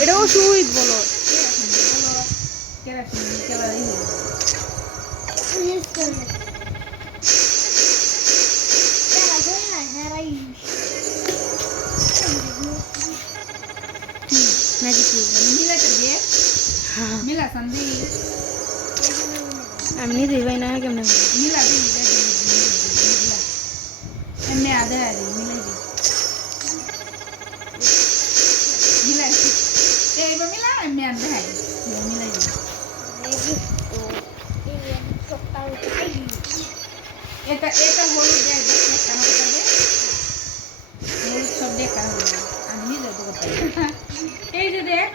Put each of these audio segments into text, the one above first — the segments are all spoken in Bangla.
এটা ওষুধ বলো আমি নিজেই পাই না কেমন এটা হলুদ হলুদ সব দেখা হলো আমি নিজে তো করতে এই যে দেখ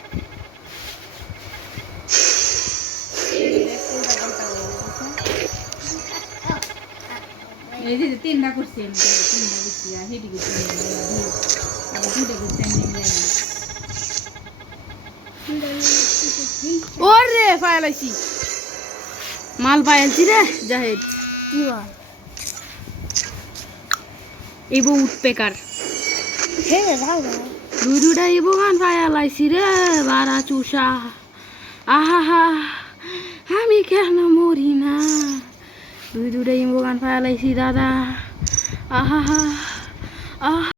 এই যে তিনটা করছি আমি তিনটা করছি আর হেঁটে করছি আবার দুটো করছি আমি ওরে পায়ালাইছি মাল পায়ালছি রে জাহেদ কি বল ইবো উঠপেকার হে ভালো দুইটা ইবো গান পায়ালাইছি রে বারা চুষা আহা আমি কেন মরি না দুইটা ইবো গান পায়ালাইছি দাদা আহা